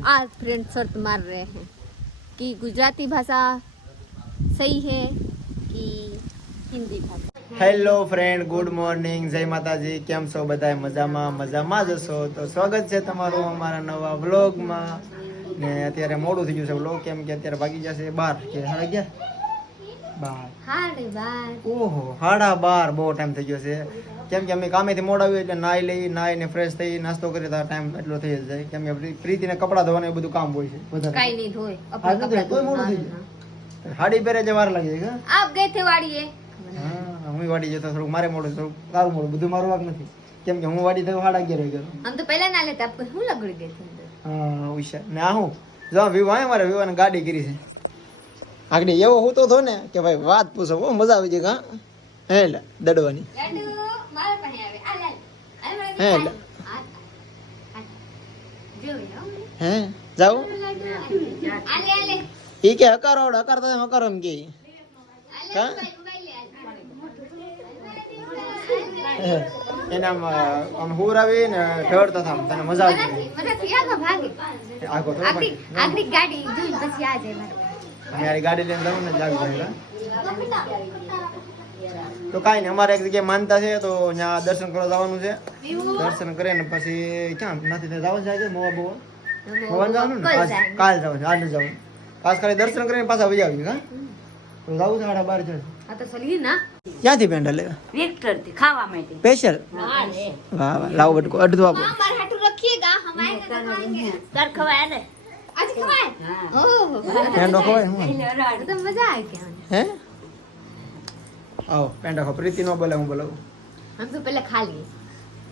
आज फ्रेंड शर्त मार रहे हैं कि गुजराती भाषा सही है कि हिंदी भाषा હેલો ફ્રેન્ડ ગુડ મોર્નિંગ જય માતાજી કેમ છો બધા મજામાં મજામાં જ છો તો સ્વાગત છે તમારું અમારા નવા વ્લોગમાં ને અત્યારે મોડું થઈ ગયું છે વ્લોગ કેમ કે અત્યારે ભાગી જશે બાર કે સાડા અગિયાર બાર એટલે નાઈ લઈ નાઈ ફ્રેશ થઈ જાય. કેમ કે પ્રીતિને હું વાડી જતો થોડું મારે મોડું થોડું તારું મોડું. બધું મારું વાગ નથી. કેમ કે હું વાડી થયો સાડા અગિયાર ગયો હા ઉષા ને વિવાહ મારે વિવાહ ગાડી કરી છે. આગળ એવો હોતો હતો ને કે ભાઈ વાત પૂછો બહુ મજા આવી જાય હા? હેલ દડવાની. હે હેલ હે જાવ ઈ કે હકારો હકાર તો હકારો એમ કે. એનામાં આમ હુર આવી ને ઢળતા મજા આવી આગળ ગાડી જોઈ પછી આ જાય મારી ગાડી લઈને જવું ને જાવી તો કાંઈ નહીં અમારે એક જગ્યાએ માનતા છે તો ત્યાં દર્શન કરવા જવાનું છે. દર્શન કરે ને પછી ક્યાં નથી જવાનું છે મોવા બોવા? ભવન જવાનું ને? કાલ જવાનું. આજે જવાનું. ખાસ ખાલી દર્શન કરીને પાછા વહી આવી હા? તો જવું છે સાડા બાર જણ ક્યાંથી પેન્ડા વિક્ટરથી ખાવા માટે. સ્પેશિયલ? વાહ વાહ લાવો બટકો અડધો આપો. હમારે હાટુ રખિયેગા હમારે ખાવાંગે સર ખવાય ને પેંડો ખવાય હું तो मजा आ गया હે આવો પેંડો ખો પ્રીતિ નો બોલે હું બોલાવું हम तो पहले खा लिए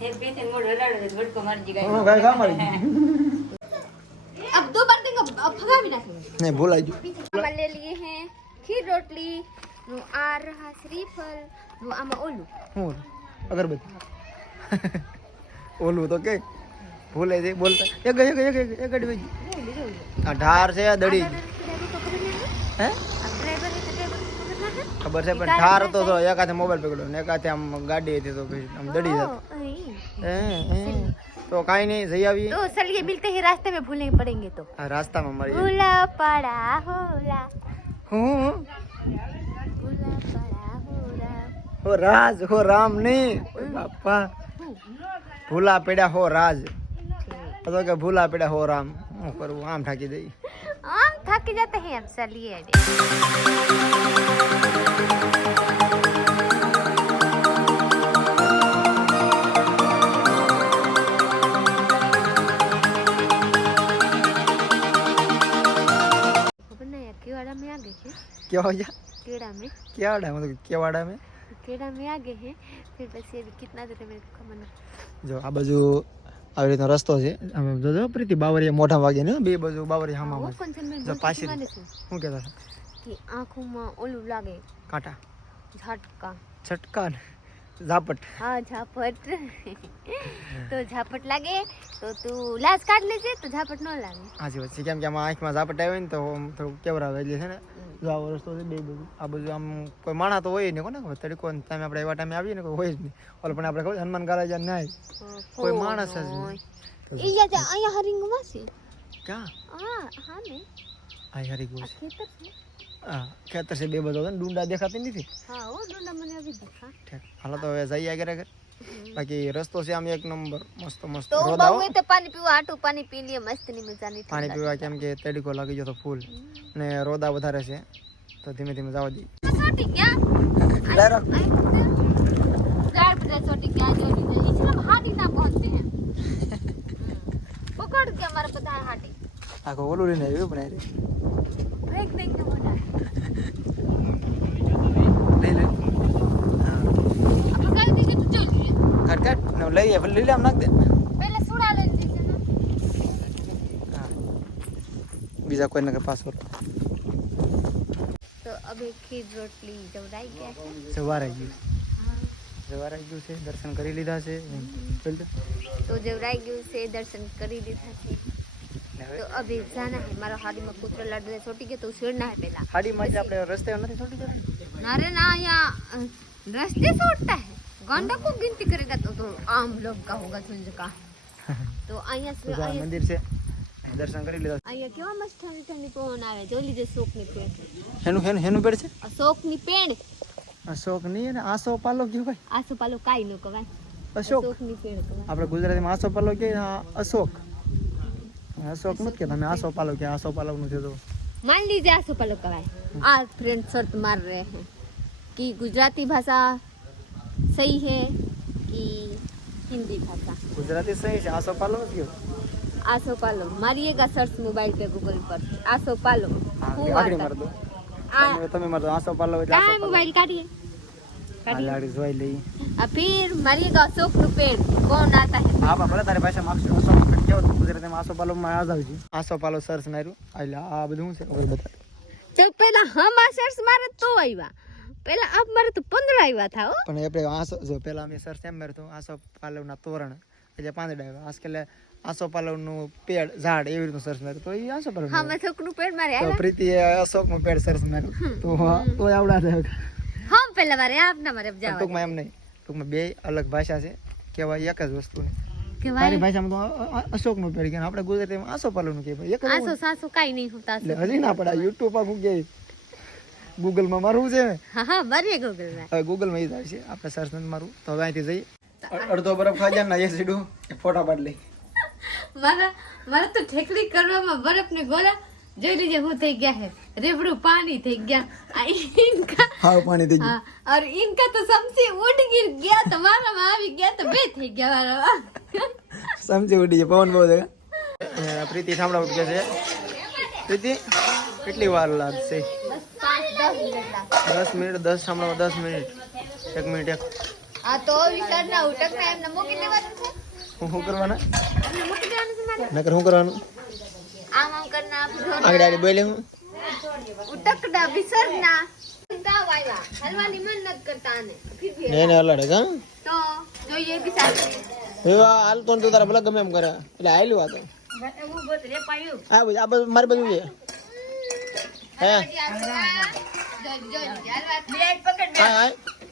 એક બે ત્રણ મોઢું હલાડો તો ભટકો મારી ગઈ હું કાંઈ કામ આવી अब दो बार देंगे अब भगा भी ना खेलेंगे નહીં ભૂલાઈ ગયું हम ले लिए हैं खीर रोटली નું આ રહા શ્રીફળ નું આમાં ઓલું હું અગરબત્તી ઓલું તો કે ભૂલે છે બોલતા એક એક એક એક એક અડી વઈ આ ઢાર છે દડી. ખબર છે પણ ઠાર હતો તો એક હાથે મોબાઈલ પકડ્યો ને એક હાથે આમ ગાડી હતી તો પછી આમ દડી જતો તો કાઈ નહીં જઈ આવીએ તો ચલિયે મિલતે હે રાસ્તે મે ભૂલને પડેંગે તો. હા રાસ્તા માં મળી ભૂલા પડા હોલા હું? ભૂલા પડા હોરા. હો રાજ હો રામ નહીં. ઓ બાપા. ભૂલા પડ્યા હો રાજ. તો કે ભૂલા પડ્યા હો રામ. હું કરવું આમ ઠાકી દઈ हम थक जाते हैं अब चलिए केवाड़ा में आगे हैं કેવા જા केड़ा में કેવાડા મેં તો કેવાડા મેં केड़ा में आगे हैं फिर बस ये कितना देर है मेरे को खबर नहीं જો આ બાજુ આવી રીતનો રસ્તો છે. અમે જોજો પ્રીતિ બાવરીએ મોઢા વાગે ને બે બાજુ બાવરી હામા જો પાછી શું કહેતા કે આંખોમાં ઓલું લાગે. કાંટા. ઝટકા. ઝટકા ઝાપટ. હા ઝાપટ. તો ઝાપટ લાગે? તો તું લાશ કાઢ લેજે તો ઝાપટ ન લાગે. સાચી વાત છે કેમ કે આમાં આંખમાં ઝાપટ આવે ને તો થોડું કેવરાવે એટલે છે ને? જો આ રસ્તો છે બે બધું. આ બધું આમ કોઈ માણા તો હોય ને કોને તડકો ને ટાઈમે આપણે એવા ટાઈમે આવીએ ને કોઈ હોય જ નહીં. ઓલ પણ આપણે ખબર હનુમાન ગારા જ્યાં નાય? કોઈ માણસ જ નહીં. ઈ અહીંયા હરિંગમાં છે કા? હા હા ને. આ હરિંગમાં છે ખેતર છે. હા ખેતર છે બે બધો ડુંડા દેખાતી નથી? હા હાલો તો હવે જઈએ આગળ આગળ બાકી રસ્તો છે આમ એક નંબર મસ્ત મસ્ત રોડ આવો તો પાણી પીવા આટું પાણી પી લઈએ મસ્ત ની મજાની પાણી પીવા કેમ કે તડકો લાગી ગયો તો ફૂલ ને રોદા વધારે છે તો ધીમે ધીમે જવા દઈએ છોટી ક્યાં લારા ગાર બધા છોટી ક્યાં જો નીચે નીચે હાથી ના પહોંચતે હે પકડ કે અમારે બધા હાટી આખો ઓલું લઈને આવ્યો પણ આરે ભેગ ભેગ કે મોટા લઈ લઈ લીલામ લઈએ પણ લીલામ નાખ દે પહેલા સુડા લઈ લીધે બીજા કોઈ નગર પાસ તો હવે ખીર રોટલી જવરાઈ ગયા છે જવરાઈ ગયું જવરાઈ ગયું છે દર્શન કરી લીધા છે તો જવરાઈ ગયું છે દર્શન કરી લીધા છે તો અભી જાના હે મારો હાડીમાં કૂતરો લડને છોટી ગયો તો છેડના હે પહેલા હાડીમાં જ આપણે રસ્તે નથી છોટી જવાનું ના રે ના અહીંયા રસ્તે છોડતા હે गांडा को गिनती करेगा तो तो आम लोग का होगा झुंझ का तो અહીંયા તો જો આ અહીંયા મંદિર છે દર્શન કરી લીધા અહીંયા કેવા મસ્ત ઠંડી ઠંડી પવન આવે જોઈ લીધે શોકની પેડ હેનું હેનું હેનું પેડ છે અશોકની પેડ અશોક નહીં ને આસો પાલો કયો ભાઈ આસોપાલો કાઈ ન કવાય અશોક અશોકની પેડ કવાય આપણે ગુજરાતીમાં આસો પાલો કે અશોક અશોક નથી કે તમે આસો પાલો કે આસો પાલો નું છે તો मान लीजिए आसोपालो कवाय आज फ्रेंड शर्त मार रहे हैं कि गुजराती भाषा सही है कि हिंदी भाषा ગુજરાતી સહી છે આસો પાલો નથી કયો आसोपालो मारिएगा सर्च मोबाइल पे गूगल पर आसोपालो હા, खूब આગળ आता માર દો आ- તમે- તમે માર દો આસો પાલો એટલે कहाँ આસો है પાલો मोबाइल काटिए આ काटिए લાડી જોઈ લઈ अब फिर मारिएगा अशोक नु पेड़ कौन आता है હા બાપા તારી ભાષામાં અક્ષર આસો પાલો કેવો તો ગુજરાતીમાં આસો પાલો માં યાદ આવશે આસો પાલો સર્ચ માર્યું એટલે આ બધું શું છે વગર બતા चल पहला हम आ सर्च मारे तो आईवा પેલા આપ મારે તો 15 આવ્યા થા હો. પણ આપણે આસો જો પેલા અમે સર સેમ મારે તો આસો પાલવના તોરણ એટલે પાંદડા આવ્યા આજકાલ આસોપાલવનું પેડ ઝાડ એવી રીતનું સરસ મેરું તો એ આસોપાલવ હા મેં થોકનું પેડ મારે તો પ્રીતિ અશોકનું પેડ સરસ મેરું તો તો આવડા છે હા પેલા મારે આપના મારે જાવ ટૂંકમાં એમ નહીં. ટૂંકમાં બે અલગ ભાષા છે. કેવાય એક જ વસ્તુ ને મારી ભાષામાં તો અશોકનું પેડ કે ગુજરાતી ગુજરાતીમાં આસોપાલવનું કહેવાય. એક આસો સાસો કાઈ નહીં હોતા હજી ના પડા યુટ્યુબ આખું કે ગૂગલમાં મારું છે હા હા હા મારીએ ગૂગલમાં. હવે ગૂગલમાં એ જ આવશે આપણે સર્ચ નથી મારું તો હવે અહીંથી જઈએ. અડધો બરફ ખાઈ જાય ને એ સીડું ફોટા પાડી લઈ મારા મારા તો ઠેકલી કરવામાં બરફ ને ગોળા. જોઈ લીજે હું થઈ ગયા હે. રેબડું પાણી થઈ ગયા. આ ઇનકા હા પાણી થઈ ગયા. ઓર ઇનકા તો સમસી ઉડી ગઈ ગયા તો મારામાં આવી ગયા તો બે થઈ ગયા મારા સમજી ઉડી પવન બહુ જગા પ્રીતિ સાંભળા ઉઠ ગયા છે. પ્રીતિ? કેટલી વાર લાગશે? બસ 5 10 મિનિટ લાગે દસ મિનિટ દસ સાંભળો દસ મિનિટ. એક મિનિટ એક. આ તો વિચાર ઉટક ના એમને મૂકી દેવાનું હું શું કરવાના? એમને મૂકી દેવાનું છે મારે. નકર શું કરવાનું? આમ આમ કરના આગળ આગળ બોલે હું. ઉટક ના વિસર ના તાવ આવ્યા હલવાની મન નથી કરતા આને. ફિર ભી ને એને અલાડે કા? તો જોઈએ બી સાચું એવા હાલ તો તું તારા ભલે ગમે એમ કરે. એટલે હાલ્યું આ તો. હું બોત આ બધું આ બધું મારી બધું છે. હે?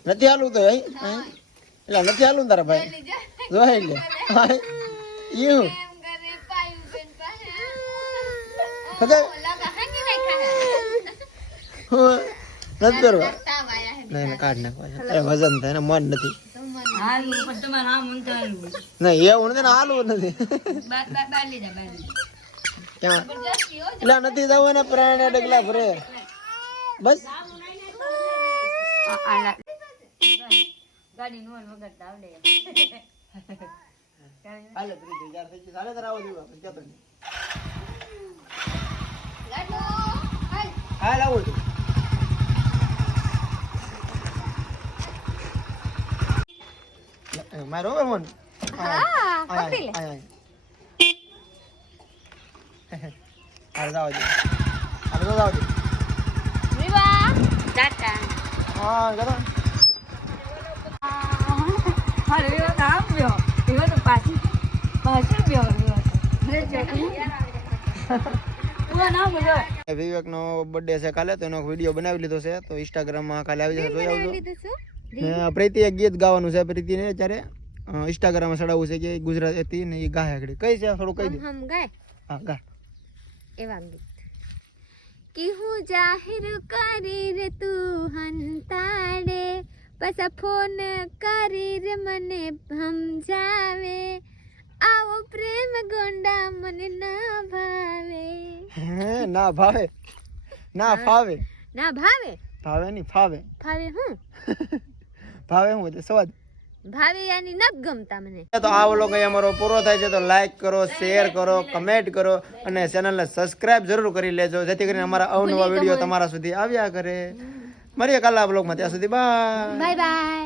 નથી હાલું તો. એટલે નથી હાલું તારા ભાઈ? જોઈ લે. હા યું નથી કરવા. નહીં કાઢ નાખવા. અરે વજન થાય ને મન નથી. નહીં એવું નથી ને હાલવું નથી. એટલે નથી જવું ને પ્રાણ ડગલા ભરે. બસ. ગાડી નો વગરતા આવડે હાલે ત્રીજી હજાર થઈ ગઈ હાલે તારે આવો દીવા હાલ આવો છું મારો ફોન. હા પકડી લે. હાલ જાવ દે હાલ તો જાવ દે વિવા ટાટા. હા કરો. અરે વિવો આમ ગયો. વિવો તો પાછી વિવો ચોકી ના વિવેકનો બર્થડે છે કાલે તો એનો વીડિયો બનાવી લીધો છે તો ઇન્સ્ટાગ્રામમાં કાલે આવી જશે જોઈ આવજો. લીધું એક પ્રીતિએ ગીત ગાવાનું છે પ્રીતિને ત્યારે ઇન્સ્ટાગ્રામમાં ચડાવવું છે કે ગુજરાતી ને એ ગાય આગળ. કઈ છે? થોડું કહી દે. હા ગાય. હા ગા એવા ગીત કે હું જાહેર કરી રે તું હંતાડે પાછા ફોન કરી રે મને સમજાવે. આવો પ્રેમ ગોંડા મને ના ભાવે. હે, ના ભાવે. ના ફાવે. ના ભાવે? ભાવે નહીં ફાવે. ભાવે હું? ભાવે હું એટલે સ્વાદ. ભાવે યાની નથી ગમતા મને. તો આ વ્લોગ અહીં અમારો પૂરો થાય છે તો લાઈક કરો શેર કરો કમેન્ટ કરો અને ચેનલને સબસ્ક્રાઇબ જરૂર કરી લેજો જેથી કરીને અમારા અવનવા વીડિયો તમારા સુધી આવ્યા કરે. મળીએ કાલે આ બ્લોગમાં ત્યાં સુધી બાય બાય બાય